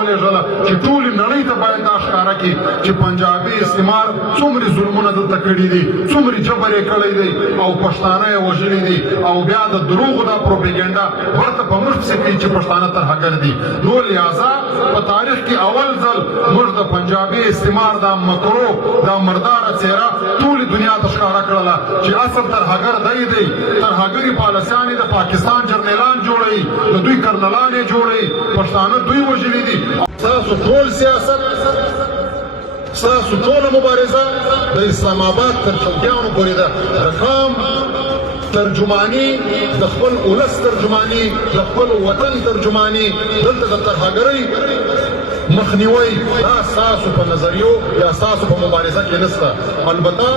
ولېږله چې ټولې نړۍ ته باید دا ښکاره کړي چې پنجابي استعمار څومره ظلمونه دلته کړي دي، څومره جبر یې کړی دی او پښتانه یې وژلي دي او بیا د دروغو دا پروپیګنډا ورته په موږ پسې کوي چې پښتانه ترهګر دي. نو لہذا په تاریخ کې اول ځل موږ د پنجابي استعمار دا مکرو دا مرداره څېره ټولې دنیا ته ښکاره کړله چې اصل ترهګر دی دی. ترهګري پالیسیان یې د پاکستان جرنیلان جوړوي، د دوی کرنلان یې جوړوي، پښتانه دوی وژلي دي. ستاسو ټول سیاست، ستاسو ټوله مبارزه د اسلام آباد تر چوکیانو پورې ده. د قام ترجمانی، د خپل ولس ترجمانی، د خپل وطن ترجمانی، دلته د ترهګرۍ مخنیوی دا ستاسو په نظریو یا ستاسو په مبارزه کې نشته. البته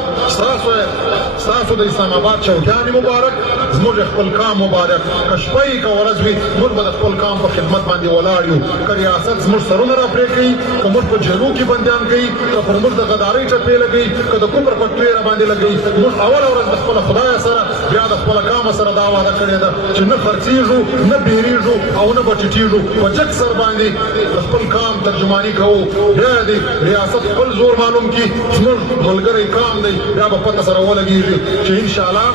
ستاسو د اسلام آباد چوکیانې مبارک، زموږ خپل قام مبارک. که شپه یې که ورځ وي موږ به د خپل قام په خدمت باندې ولاړ یو. که ریاست زموږ سرونه راپرې کوي، که موږ په جلو کې بندیان کوي، که پر موږ د غدارۍ ټپې لګوي، که د کفر پټوې راباندې لګوي، موږ اوله ورځ د خپله خدایه سره بیا د خپله قامه سره دا وعده کړې ده چې نه خرڅېږو، نه بیرېږو او نه به ټیټېږو. په جګ سر باندې د خپل قام ترجمانی کوو. بیا دې ریاست خپل زور معلوم کړي، زموږ ملګری قام دی، بیا به پته سره ولګېږي چې انشاءالله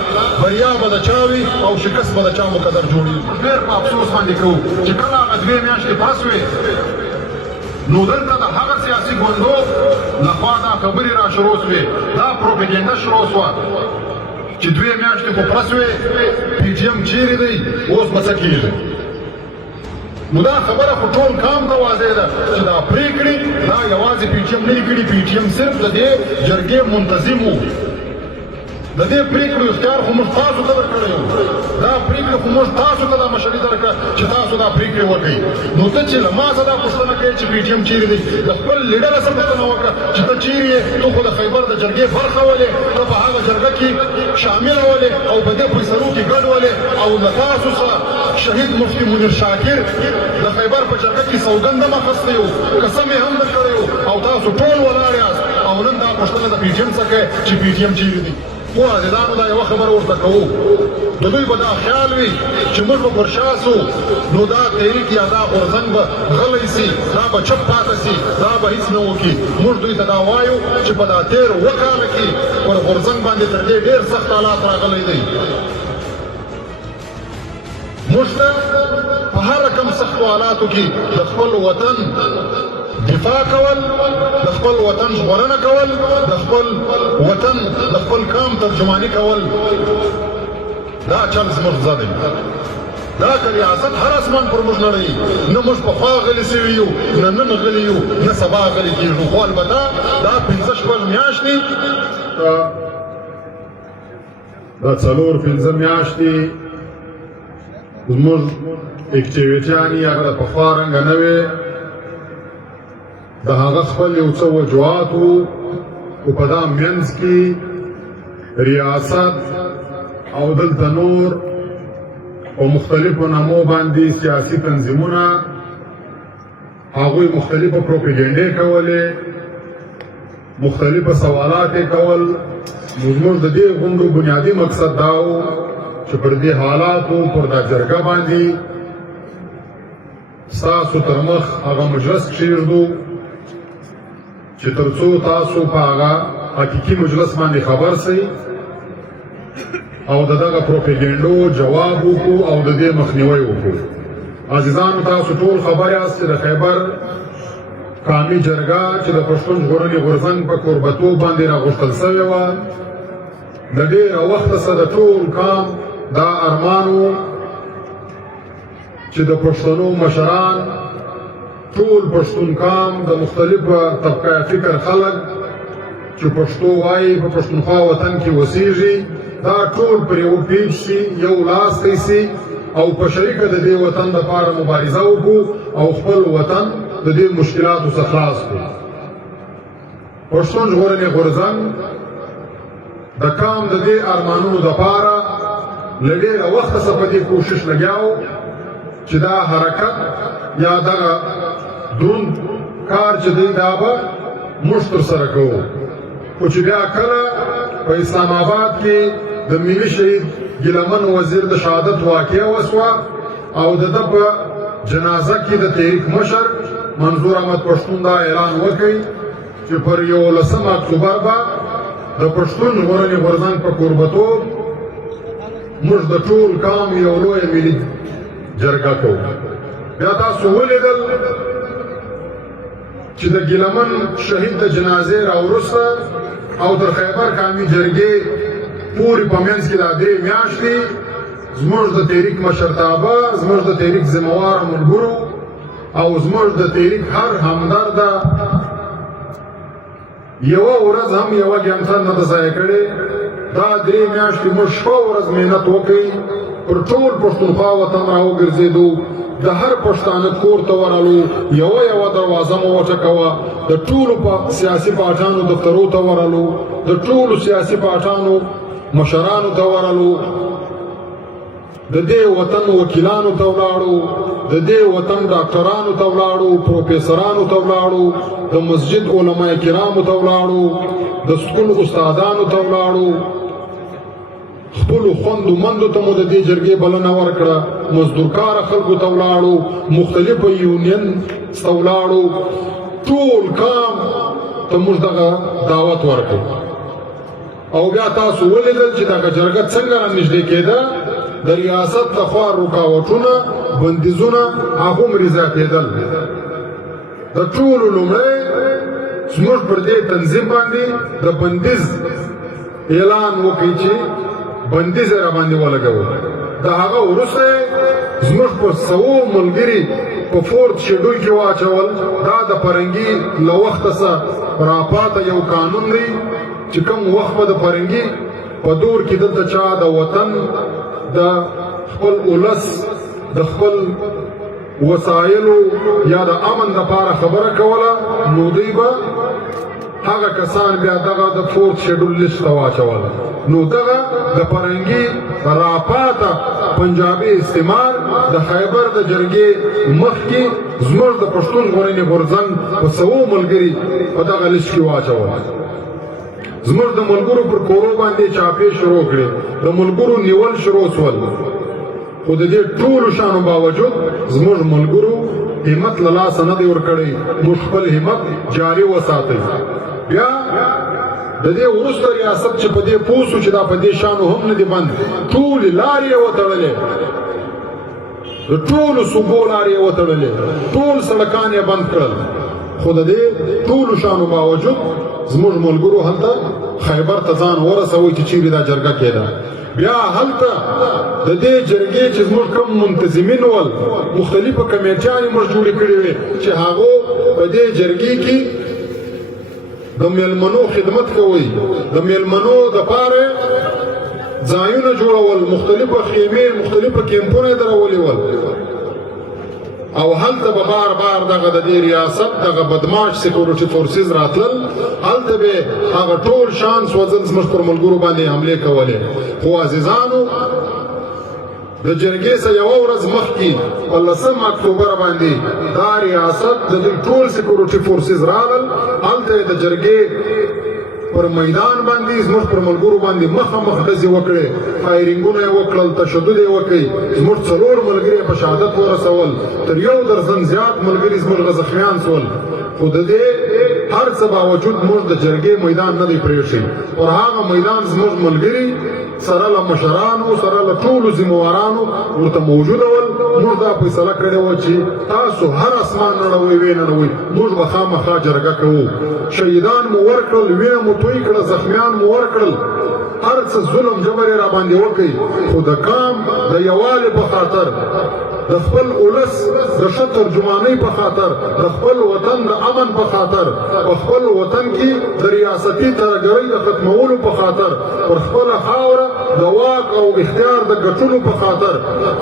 بریا به د چا وي او شکست به د چا مقدر جوړېږي. ډېر په افسوس باندې کوو چې کله هغه 2 میاشتې پس وې نو دلته د هغه سیاسي ګوندو لخوا دا خبرې را شروع سوې، دا پروپیګنډه شروع سوه چې 2 میاشتې خو پس وې پي ټي ایم چیرې دی، اوس به څه کېږي. نو دا خبره خو ټول قام ته واضح ده چې دا پرېکړې دا یوازې پي ټي ایم نه دي کړي. پي ټي ایم صرف د دې جرګې منتظم و. د دې پرېکړو اختیار خو موږ تاسو ته ورکړی و. دا پرېکړې خو موږ تاسو ته دا مشري درکړه چې تاسو دا پرېکړې وکړئ. نو ته چې له ما څخه دا پوښتنه کوې چې پي ټي ایم چیرې دی، د خپل لیډر څخه پوښتنه وکړه چې ته چیرې یې. ته خو د خیبر د جرګې برخه ولې، ته په هغه جرګه کې شامله ولې او په دې فیصلو کې ګډ ولې. او له تاسو څخه شهید مفتي منیر شاکر د خیبر په جرګه کې سوګند هم اخیستی و، قسم یې هم درکړی و او تاسو ټول ولاړ یاست او نن دا پوښتنه د پي ټي ایم څخه کوئ چې پي ټي ایم چیرې دی. خو عزیزانو دا یوه خبره ورته کوو، د دوی به دا خیال وي چې موږ به پر شا سو نو دا تحریک یا دا غورځنګ به غلی سي، دا به چپ پاته سي، دا به هېڅ نه وکړي. موږ دوی ته دا وایو چې په دا تېر 2 کاله کې پر غورځنګ باندې تر دې ډېر سخت حالات راغلی دی. موږ ته په هر رقم سختو حالاتو کې د خپل وطن دفاع کول، د خپل وطن ژغورنه کول، د خپل وطن د خپل قام ترجمانی کول، دا چل زموږ زده دی. دا که ریاست هر اسمان پر موږ نړوي، نه موږ پخوا غلي سوي یو، نه نن غلي یو، نه سبا غلي کېږو. خو البته دا 5-6 میاشتې، دا 4-5 میاشتې زموږ اکټیویټیانې هغه د پخوا رنګه نه وې. د هغه خپل یو څه وجوهات وو، خو په دا منځ کې ریاست او دلته نور په مختلفو نامو باندې سیاسي تنظیمونه هغوی مختلفه پروپیګنډې کولې، مختلفه سوالات یې کول. زموږ د دې غونډو بنیادي مقصد دا و چې پر دې حالاتو پر دا جرګه باندې ستاسو تر مخ هغه مجلس کښېږدو چې تر څو تاسو په هغه حقیقي مجلس باندې خبر سئ او د دغه پروپیګنډو جواب وکړو او د دې مخنیوی وکړو. عزیزانو تاسو ټول خبر یاست چې د خیبر قامي جرګه چې د پښتون ژغورنې غورځنګ په کوربتوب باندې راغوښتل سوې وه، د ډېره وخته څخه د ټول قام دا ارمان و چې د پښتنو مشران، ټول پښتون قام، د مختلفه طبقه فکر خلک چې پښتو وایي، په پښتونخوا وطن کې اوسېږي، دا ټول پر یو پیج سي، یو لاستی سي او په شریکه د دې وطن دپاره مبارزه وکړو او خپل وطن د دې مشکلاتو څخه خلاص کړو. پښتون ژغورنې غورځنګ د قام د دې ارمانونو دپاره له ډېره وخته څخه په دې کوشش لګیا و چې دا حرکت یا دغه دروند کار چې دی دا به موږ ترسره کوو. خو چې بیا کله په اسلام آباد کې د ملي شهید ګیلمن وزیر د شهادت واقعه وسوه او د ده په جنازه کې د تحریک مشر منظور احمد پښتون دا اعلان وکړي چې پر 11 اکتوبر به د پښتون ژغورنې غورځنګ په کوربتوب موږ د ټول قام یو لویه ملي جرګه کوو. بیا تاسو ولیدل چې د ګیلمن شهید د جنازې راوروسته او تر خیبر کامي جرګې پورې په منځ کې دا 3 میاشتې زموږ د تحریک مشرتابه، زموږ د تحریک ذموار ملګرو او زموږ د تحریک هر همدرده یوه ورځ هم یوه ګنټه نه ده ضایع کړې. دا 3 میاشتې موږ شپه ورځ محنت وکړئ، پر ټول پښتونخوا وطن راوګرځېدو، د هر پښتانه کور ته ورغلو، یوه دروازه مو وټکوه، د ټولو سیاسي پاټانو دفترو ته ورغلو، د ټولو سیاسي پاټانو مشرانو ته ورغلو، د دې وطن وکیلانو ته ولاړو، د دې وطن ډاکټرانو ته ولاړو، پروفیسرانو ته ولاړو، د مسجد علماء کرامو ته ولاړو، د سکول استادانو ته ولاړو، خپلو خوندو مندو ته مو د دې جرګې بلنه ورکړه، مزدورکاره خلکو ته ولاړو، مختلفو یونین ته ولاړو، ټول کام ته موږ دغه دعوت ورکړو. او بیا تاسو ولیدل چې دغه جرګه څنګه رانږدې کېده، د ریاست لخوا رکاوټونه بندیزونه هغومرې زیاتېدل. د ټولو لومړی زموږ پر دې تنظیم باندې د بندیز اعلان وکړي چې بندیز یې راباندې ولګوو. د هغه وروسته زموږ په 100 ملګري په 4th شیډول کې واچول. دا د فرنګي له وخته څخه راپاته یو قانون دی چې کوم وخت به د فرنګي په دور کې دلته چا د وطن د خپل اولس د خپل وسایلو یا د امن لپاره خبره کوله، نو دوی به هغه کسان بیا دغه د 4th شیډول لیست ته واچول. نو دغه د فرنګي راپاته پنجابي استعمار د خیبر د جرګې مخکې زموږ د پښتون ژغورنې غورځنګ په 100 ملګري په دغه لیست کې واچول. زموږ د ملګرو پر کورو باندې چاپې شروع کړې، د ملګرو نیول شروع شول. خو د دې ټولو شانو باوجود زموږ ملګرو همت له لاسه نه دی ورکړی، موږ خپل همت جاري وساتئ. بیا د دې وروسته ریاست چې په دې پوه شو چې دا په دې شانو هم نه دي بند، ټولې لارې یې وتړلې، د ټولو صوبو لارې یې وتړلې، ټول سړکان یې بند کړل. خو د دې ټولو شانو باوجود زموږ ملګرو هلته خیبر ته ځان ورسوي چې چیرې دا جرګه کېده. بیا هلته د دې جرګې چې زموږ کوم منتظمین ول، مختلفه کمیټیانې موږ جوړې کړې وې چې هغو په دې جرګې کې د میلمنو خدمت کوي، د میلمنو دپاره ځایونه جوړول، مختلفه خیمې، مختلفه کیمپونه یې درولي ول. او هلته به بار بار دغه د دې ریاست دغه بدماش سیکورټي فورسز راتلل، هلته به هغه ټول شان سوځل زموږ پر ملګرو باندې حملې کولې. خو عزیزانو د جرګې څخه یوه ورځ مخکې په 10 اکتوبر باندې دا ریاست د دې ټول سیکورټي فورسز راغلل، هلته د جرګې پر میدان باندې زموږ پر ملګرو باندې مخامخ ډزې وکړې، فایرینګونه یې وکړل، تشدد یې وکړي. زموږ 4 ملګري په شهادت ورسول، تر 1 درجن زیات ملګري زموږ زخمیان شول. خو د دې هر څه باوجود موږ د جرګې میدان نه دی پرېښی. پر هغه میدان زموږ ملګري سره له مشرانو، سره له ټولو ذموارانو ورته موجوده ول. موږ دا فیصله کړې وه چې تاسو هر اسمان نړوئ ویې نړوئ، موږ به خامخا جرګه کوو. شهیدان مو ورکړل، وینه مو توی کړه، زخمیان مو ورکړل، هر څه ظلم جبر یې راباندې وکړئ. خو د قام د یووالي په خاطر، د خپل اولس د ښه ترجمانۍ په خاطر، د خپل وطن د امن په خاطر، په خپل وطن کې د ریاستي ترهګرۍ د ختمولو په خاطر، پر خپله خاوره د واک او اختیار د ګټلو په خاطر،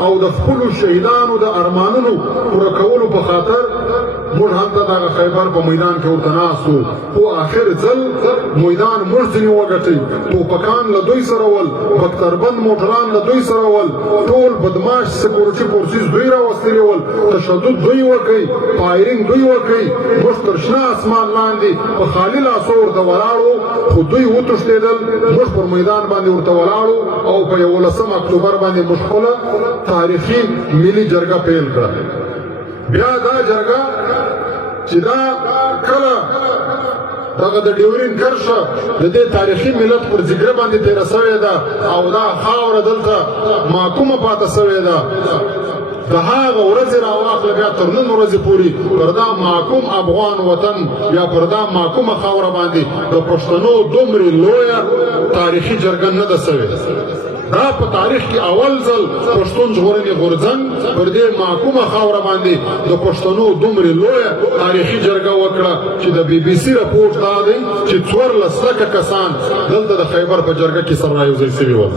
او د خپلو شهیدانو د ارمانونو پوره کولو په خاطر موږ هلته دغه خیبر په میدان کې ورته ناست وو. خو آخر ځل میدان موږ ځینې وګټئ، ټوپکان له دوی سره ول، بختربند موټران له دوی سره ول، ټول بدماش سیکورټي فورسز دوی راوستلي ول، تشدد دوی وکړئ، فایرینګ دوی وکړئ. موږ تر شنه اسمان لاندې په خالي لاسو ورته ولاړو، خو دوی وتښتېدل. موږ پر میدان باندې ورته ولاړو او په 11 اکتوبر باندې موږ خپله تاریخي ملي جرګه پیل کړه. بیا دا جرګه چې دا کله دغه د ډیورین کرښه د دې تاریخي ملت پر ذکر باندې تیره سوې ده او دا خاوره دلته محکومه پاته سوې ده د هغه ورځې راواخله بیا تر نن ورځې پورې پر دا محکوم افغان وطن یا پر دا محکومه خاوره باندې د پښتنو دومرې لویه تاریخي جرګه نه ده سوې دا په تاریخ کې اول ځل پښتون ژغورنې غورځنګ پر دې محکومه خاوره باندې د پښتنو دومرې لویه تاریخي جرګه وکړه چې د بي بي سي رپورټ دا دی چې 14 لکه کسان دلته د خیبر په جرګه کې سره رايوځای سوي وو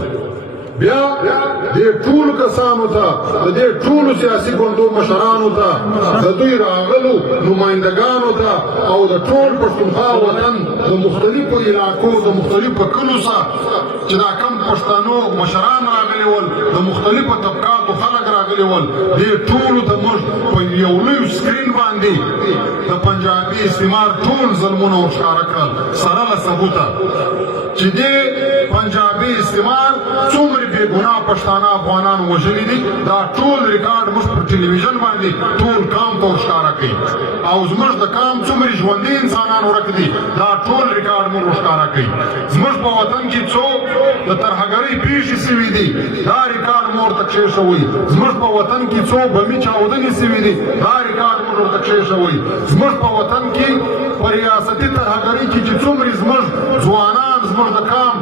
بیا دې ټولو کسانو ته د دې ټولو سیاسي ګوندو مشرانو ته د دوی راغلو نمایندګانو ته او د ټول پښتونخوا وطن د مختلفو علاقو د مختلفو کلو څخه چې دا کم پښتنو مشران راغلي ول د مختلفو طبقاتو خلک راغلي ول دې ټولو ته موږ په یو لوی سکرین باندې د پنجابي استعمار ټول ظلمونه ورښکاره کړل سره له ثبوته چې دې پنجابي استعمار څومره بې ګناه پښتانه افغانان وژلي دي دا ټول ریکارډ موږ په ټلویزیون باندې ټول کام ته ورښکاره کوي او زموږ د کام څومره ژوندي انسانان ورک دي دا ټول ریکارډ موږ ورښکاره کوي زموږ په وطن کې څو د ترهګرۍ پیښې سوي دي دا ریکارډ مو ورته کښېښوئ زموږ په وطن کې څو بمي چاودنې سوي دي دا ریکارډ مو ورته کښېښوئ زموږ په وطن کې په ریاستي ترهګرۍ کې چې څومره زموږ ځوانان زموږ د کام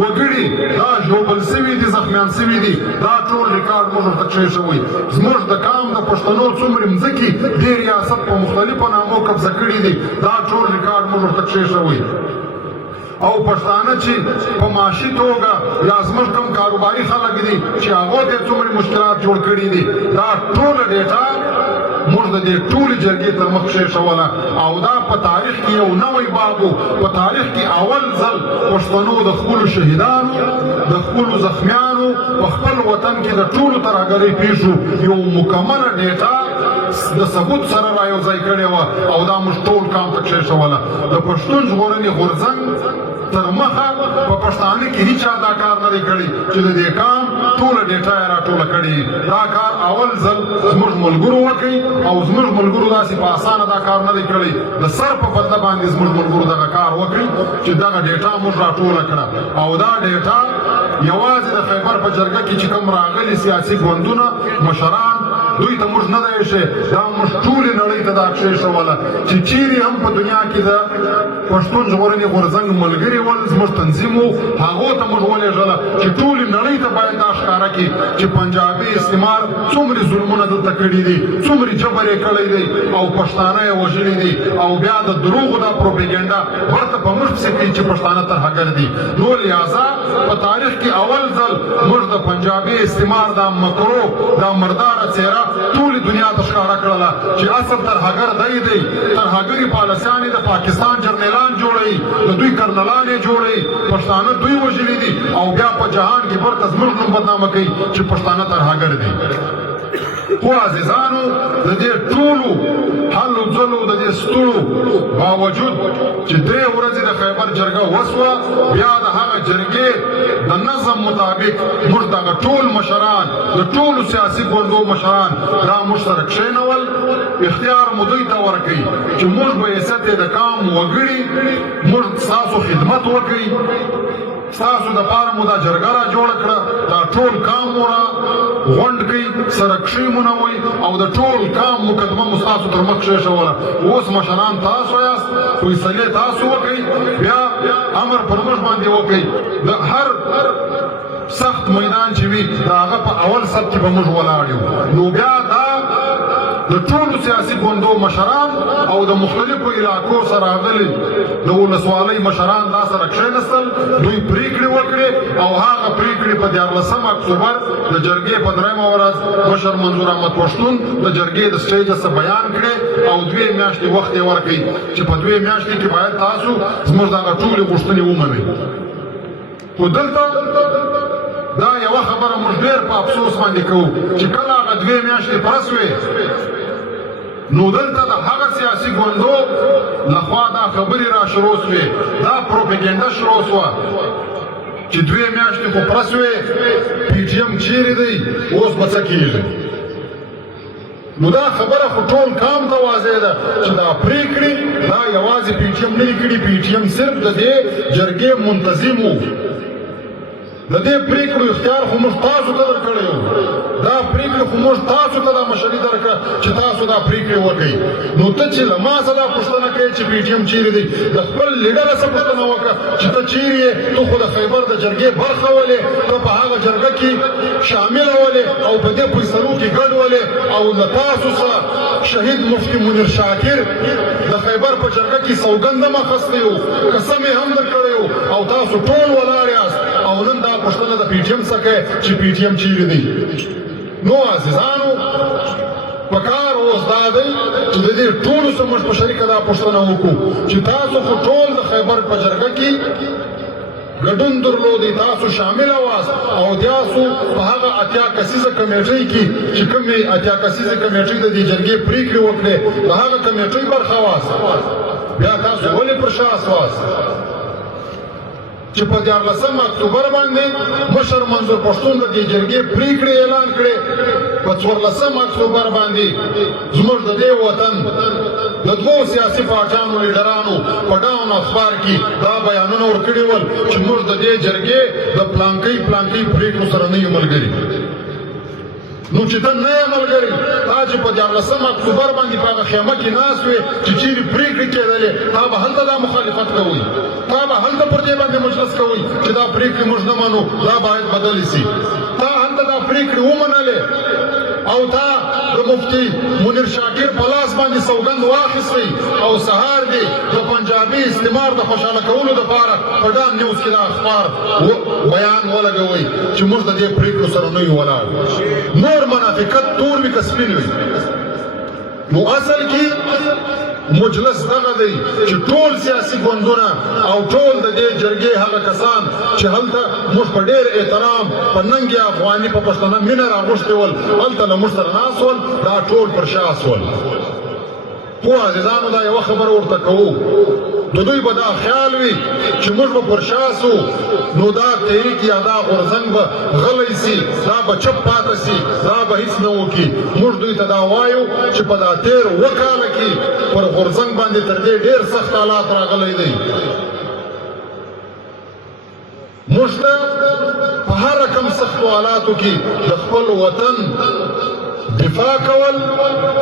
وګړي دا ژوبل سوي دي زخمیان سوي دي دا ټول ریکارډ موږ ورته کښېښوئ زموږ د کام د پښتنو څومره مځکې دې ریاست په مختلفو نامو قبضه کړي دي دا ټول ریکارډ موږ ورته کښېښوئ او پښتانه چې په معاشي توګه یا زموږ کوم کاروباري خلک دي چې هغو ته څومره مشکلات جوړ کړي دي دا ټوله ډیټا موږ د دې ټولې جرګې تر مخ کښېښوله او دا په تاریخ کې یو نوی باب و په تاریخ کې اول ځل پښتنو د خپلو شهیدانو د خپلو زخمیانو په خپل وطن کې د ټولو ترهګرۍ پیښو یو مکمله ډیټا د ثبوت سره رايوځای کړې وه او دا موږ ټول کام ته کښېښوله د پښتون ژغورنې غورځنګ تر مخه په پښتانه کې هیچا دا کار نه دی کړی چې د دې کام ټوله ډیټا یې راټوله کړې دا کار اول ځل زموږ ملګرو وکړي او زموږ ملګرو داسې په اسانه دا کار نه دی کړی د سر په بدله باندې زموږ ملګرو دغه کار وکړي چې دغه ډیټا موږ راټوله کړه او دا ډیټا یوازې د خیبر په جرګه کې چې کوم راغلي سیاسي ګوندونه مشران دوی ته موږ نه دی ایښی دا موږ ټولې نړۍ ته دا کښېښوله چې چیرې هم په دنیا کې د پښتون ژغورنې غورځنګ ملګري ول زموږ تنظیم و هغو ته موږ ولېږله چې ټولې نړۍ ته باید دا ښکاره کړي چې پنجابي استعمار څومره ظلمونه دلته کړي دي څومره جبر یې کړی دی او پښتانه یې وژلي دي او بیا د دروغو دا پروپیګنډا ورته په موږ پسې کوي چې پښتانه ترهګر دي نو لہذا په تاریخ کې اول ځل موږ د پنجابي استعمار دا مکرو دا مرداره څېره ټولې دنیا ته ښکاره کړله چې اصل ترهګر دی ترهګري پالیسیانې د پاکستان جرنیلان جوړوي د دوی کرنلان یې جوړوي پښتانه دوی وژلي دي او بیا په جهان کې برته زموږ نوم بدنامه کوي چې پښتانه ترهګر دي خو عزیزانو د دې ټولو هلو ځلو د دې ستړو باوجود چې 3 ورځې د خیبر جرګه وسوه بیا د هغه جرګې د نظم مطابق موږ دغه ټول مشران د ټولو سیاسي ګوندو مشران را موږ سره کښېنول اختیار مو دوی ته ورکوي چې موږ به حیثیت د کام وګړي موږ ستاسو خدمت وکړي ستاسو د پاره مو دا جرګه را جوړه کړه دا ټول کام مو را غونډ کړي سره کښېمونوئ او د ټول کام مقدمه مو ستاسو تر مخ کښېښوله اوس مشران تاسو یاست فیصلې تاسو وکړئ بیا امر پر موږ باندې وکړئ د هر سخت میدان چې وي د هغه په اول صف کې به موږ ولاړ یو نو بیا دا د ټولو سیاسي ګوندو مشران او د مختلفو علاقو سره راغلي د ولسوالۍ مشران دا سره کښېنستل دوی پریکړې وکړې او هغه پریکړې په 14 اکتوبر د جرګې په 3مه ورځ مشر منظور احمد پښتون د جرګې د سټیجه څخه بیان کړې او 2 میاشتې وخت یې ورکړي چې په 2 میاشتې کې باید تاسو زموږ دغه ټولې غوښتنې ومنئ خو دلته دا یوه خبره موږ ډېر په افسوس باندې کوو چې کله هغه 2 میاشتې پوره سوې نو دلته د هغه سیاسي ګوندو لخوا دا خبرې را شروع سوې دا پروپیګنډه شروع سوه چې 2 میاشتې خو پوره سوې پی ټي ایم چیرې دی اوس به څه کېږي نو دا خبره خو ټول کام ته واضح ده چې دا پریکړې دا یوازې پی ټي ایم نه دي کړي. پی ټي ایم صرف د دې جرګې منتظم و. د دې پریکړو اختیار خو موږ تاسو ته درکړی و. دا پریکړې خو موږ تاسو ته دا مشري درکړه چې تاسو دا پریکړې وکړئ. نو ته چې له ما څخه دا پوښتنه کوې چې پی ټي ایم چیرې دی، د خپل لیډر څخه پوښتنه وکړه چې ته چیرې یې. ته خو د خیبر د جرګې برخه ولې، ته په هغه جرګه کې شامله ولې او په دې فیصلو کې ګډ ولې. او له تاسو سره شهید مفتي منیر شاکر د خیبر په جرګه کې سوګند هم اخیستی و، قسم یې هم درکړی و، او تاسو ټول ولاړ یاست او نن دا پوښتنه د پی ټي ایم څخه کوئ چې پی ټي ایم چیرې دی. نو عزیزانو پکار اوس دا دی چې د دې ټولو سره موږ په شریکه دا پوښتنه وکړو چې تاسو خو ټول د خیبر په جرګه کې ګډون درلودی، تاسو شامل واست او تاسو په هغه اتیا کسیزه کمیټۍ کې چې کومې اتیا کسیزه کمیټۍ د دې جرګې پریکړې وکړې د هغه کمیټۍ برخه واست. بیا تاسو ولې پر شا واست چې په 14 اکتوبر باندې مشر منظور پښتون د دې جرګې پریکړې اعلان کړې، په 14 اکتوبر باندې زموږ د دې وطن د دوو سیاسي پاچانو لیډرانو په ډاون اخبار کې دا بیانونه ورکړي ول چې موږ د دې جرګې د پلانکۍ پریکړو سره نه یو ملګري. نو چې ته نه یې ملګري، تا چې په 14 اکتوبر باندې په هغه خیمه کې ناست وې چې چیرې پریکړې کېدلې، تا به هلته دا مخالفت کوئ، تا به هلته پر دې باندې مجلس کوئ چې دا پریکړې موږ نه منو، دا باید بدلې سي. تا هلته دا پریکړې ومنلې او تا د مفتي منیر شاکر په لاس باندې سوګند واخیستی او سهار دی د پنجابي استعمار د خوشحاله کولو دپاره په ډان نیوز کې دا اخبار بیان ولګوئ چې موږ د دې پریکړو سره نه یو ولاړ. نور منافقت تور وي که سپین وي. نو اصل کې مجلس دغه دی چې ټول سیاسي ګوندونه او ټول د دې جرګې هغه کسان چې هلته موږ په ډېر احترام په ننګې افغاني په پښتانه مینه راغوښتي ول، هلته له موږ سره ناست ول، دا ټول پر شا سول. خو عزیزانو دا یوه خبره ورته کوو، د دوی به دا خیال وي چې موږ به پر شا سو نو دا تحریک یا دا غورځنګ به غلی سي، دا به چپ پاته سي، دا به هیڅ نه وکړي. موږ دوی ته دا وایو چې په دا تېر 7 کاله کې پر غورځنګ باندې تر دې ډېر سخت حالات راغلی دی. موږ ته په هر رقم سختو حالاتو کې د خپل وطن دفاع کول،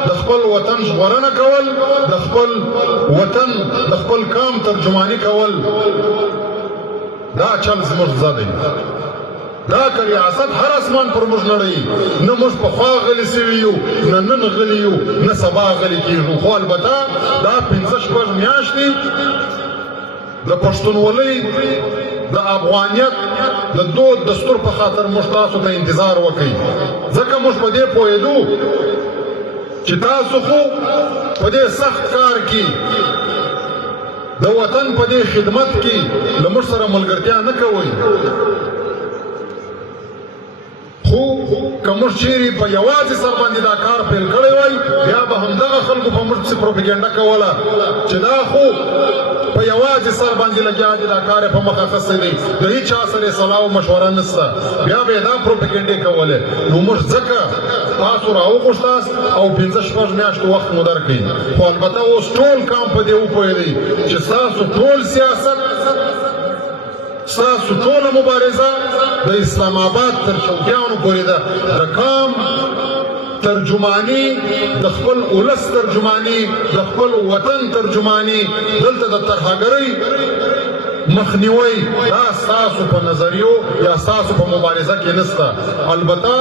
د خپل وطن ژغورنه کول، د خپل وطن د خپل کام ترجمانی کول، دا چل زموږ زده دی. دا که ریاست هر اسمان پر موږ نړوي، نه موږ پخوا غلي سوي یو، نه نن غلي یو، نه سبا غلي کېږو. خو البته دا 5-6 میاشتې د پښتونولۍ د افغانیت د دود دستور په خاطر موږ تاسو ته انتظار وکړئ، ځکه موږ په دې پوهېدو چې تاسو خو په دې سخت کار کې د وطن په دې خدمت کې له موږ سره ملګرتیا نه کوئ. خو که موږ چیرې په یوازې سر باندې دا کار پیل کړی وای، بیا به همدغه خلکو په موږ پسې پروپیګنډه کوله چې دا خو په یوازې سر باندې لګیا دي، دا کار یې په مخه اخیستی دی، د هېچا سره یې صلاح او مشوره نشته، بیا به یې دا پروپیګنډې کولې. نو موږ ځکه تاسو راوغوښتاست او 5-6 میاشتو وخت مو درکړئ. خو البته اوس ټول کام په دې وپوهېدئ چې ستاسو ټول سیاست، ستاسو ټوله مبارزه د اسلام آباد تر چوکیانو پورې ده. د کام ترجمانی، د خپل ولس ترجمانی، د خپل وطن ترجمانی، دلته د ترهګرۍ مخنیوی دا ستاسو په نظریو یا ستاسو په مبارزه کې نشته. البته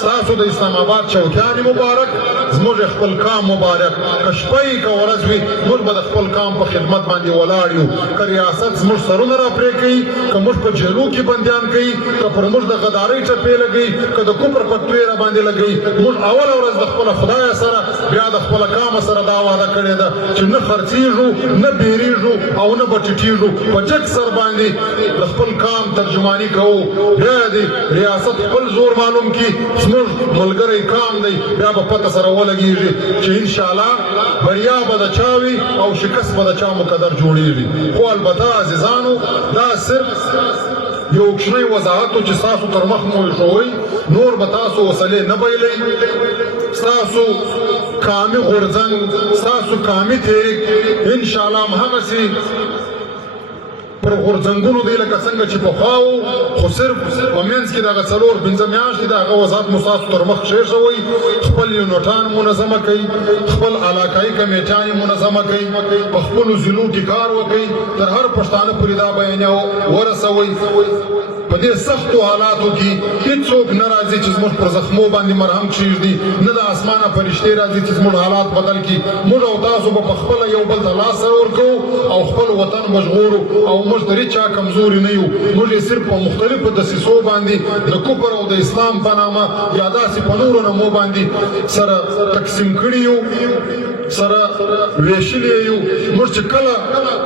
ستاسو د اسلام آباد چوکیانې مبارک، زموږ خپل کام مبارک. که شپه وي که ورځ وي، موږ به د خپل کام په خدمت باندې ولاړ یو. که ریاست زموږ سرونه راپرې کوي، که موږ په جیلو کې بندیان کوي، که پر موږ د غدارۍ ټپې لګوي، که د کفر پتوې را باندې لګوي، موږ اوله ورځ د خپله خدایه سره بیا د خپله کامه سره دا وعده کړې ده چې نه خرڅېږو، نه بیریږو او نه به ټیټېږو، په جګ سر باندې د خپل کام ترجمانی کوو. بیا دې ریاست خپل زور معلوم کړي، زموږ ملګری کام دی، بیا به پته سره ولګېږي چې انشاءالله بریا به د چا وي او شکست به د چا مقدر جوړېږي. خو البته عزیزانو دا صرف یو کوچنی وضاحت چې ستاسو تر مخ مو ایښوی نور به تاسو وسلې نه بایلئ ستاسو کامي غورځنګ ستاسو کامي تحریک انشاءالله همهغسې پر غورځنګونو دی لکه څنګه چې پخوا وو خو صرف په منځ کې دغه څلور پنځه میاشتې د هغه وضاحت مو ستاسو تر مخ کښېښوی خپل یونټان منظمه کوئ خپل علاقایي کمیټیان یې منظمه کوئ په خپلو ضلعو کې کار وکئ تر هر پښتانه پورې دا بیانیه ورسوئ په دې سختو حالاتو کې هېڅوک نه راځي چې زموږ پر زخمو باندې مرهم کښېږدي نه د اسمانه فرشتې راځي چې زموږ حالات بدل کړي موږ او تاسو به په خپله یو بل ته لاس سره ورکوو او خپل وطن به ژغورو او موږ د هېچا کمزوري نه یو موږ یې صرف په مختلفو دسیسو باندې د کفر او د اسلام په نامه یا داسې په نورو نامو باندې سره تقسیم کړي یو سره ویشلې یو موږ چې کله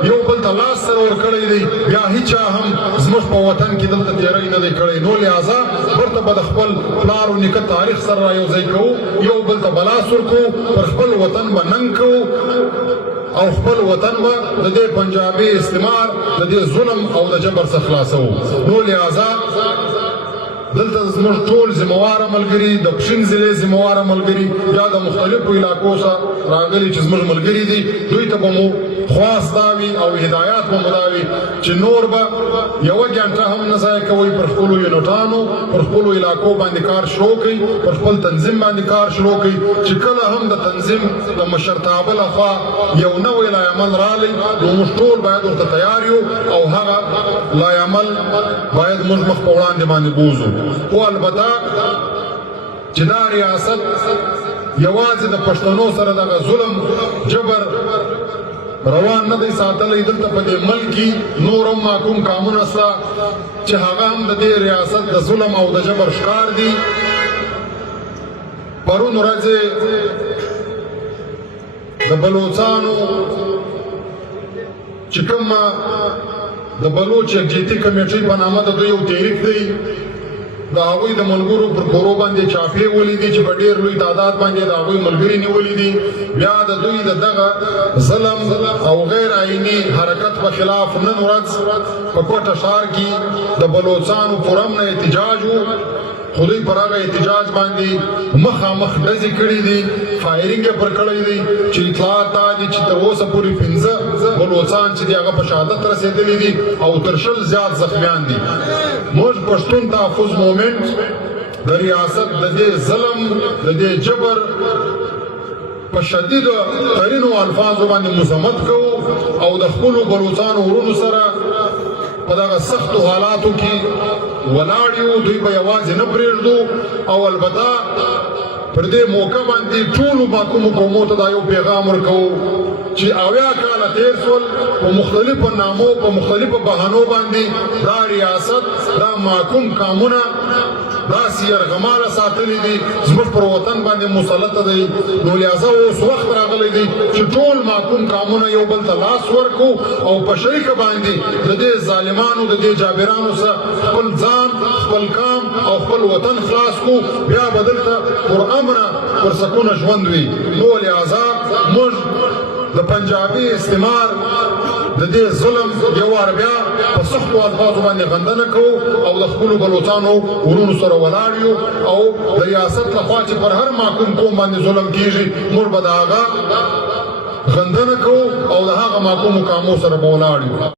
یو بل ته لاس سره ورکړی دی بیا هېچا هم زموږ په وطن کې دلته تېری نه دی کړی نو لہذا ورته به د خپل پلار او نیکه تاریخ سره رایوځای کوو یو بل ته به لاس ورکوو پر خپل وطن به ننګ کوو او خپل وطن به د دې پنجابي استعمار د دې ظلم او د جبر څخه خلاصوو نو لہذا دلته زموږ ټول ذمهواره ملګري د پښین ضلعې ذمهواره ملګري یا د مختلفو علاقو څخه راغلي چې زموږ ملګري دي دوی ته به مو خواست دا وي او هدایات به مو دا وي چې نور به یوه ګنټه هم نه ضایع کوئ پر خپلو یونټانو پر خپلو علاقو باندې کار شروع کړئ پر خپل تنظیم باندې کار شروع کړئ چې کله هم د تنظیم د مشرتابه لخوا یو نوی لایعمل رالی نو موږ ټول باید ورته تیار یو او هغه لایعمل باید موږ مخ په وړاندې باندې بوځو خو البته چې دا ریاست یوازې د پښتنو سره دغه ظلم جبر روان نه دی ساتلی دلته په دې ملک کې نور هم محکوم کامونه شته چې هغه هم د دې ریاست د ظلم او د جبر ښکار دي پرون ورځې د بلوڅانو چې کومه د بلوچ یکجهتي کمیټۍ په نامه د دوی یو تحریک دی د هغوی د ملګرو پر کورو باندې چاپې ولیدي چې په ډېر لوی تعداد باندې د هغوی ملګري نیولي دي بیا د دوی د دغه ظلم او غیر آئیني حرکت په خلاف نن ورځ په کوټه ښار کې د بلوڅانو فورم نه احتجاج و خو دوی پر هغه احتجاج باندې مخامخ ډزې کړي دي فایرینګ یې پر کړی دی چې اطلاعات دا دي چې تر اوسه پورې 15 بلوڅان چې دي هغه په شهادت رسېدلي دي او تر 20 زیات زخمیان دي موږ پښتون تحفظ مومنټ د ریاست د دې ظلم د دې جبر په شدیدو ترینو الفاظو باندې مذمت کوو او د خپلو بلوڅانو ورونو سره په دغه سختو حالاتو کې ولاړ یو دوی به یوازې نه پرېږدو او البته پر دې موقع باندې ټولو محکومو قومو ته دا یو پیغام ورکوو چې 80 کاله تېر شول په مختلفو نامو په مختلفو بهانو باندې دا ریاست دا محکوم کامونه داسې یرغماله ساتلي دي زموږ پر وطن باندې مسلط دی نو لہذا اوس وخت راغلی دی چې ټول محکوم کامونه یو بل ته لاس ورکو او په شریکه باندې د دې ظالمانو د دې جابرانو سره خپل ځان خپل کام او خپل وطن خلاص کو بیا به دلته پر امنه پر سکونه ژوند وي نو لہذا موږ د پنجابي استعمار د دې ظلم یو وار بیا په سختو الفاظو باندې غندنه کوو او د خپلو بلوڅانو ورونو سره ولاړ یو او د ریاست لخوا چې پر هر محکوم قوم باندې ظلم کیږي موږ به د هغه غندنه کوو او د هغه محکومو کامو سره به ولاړ یو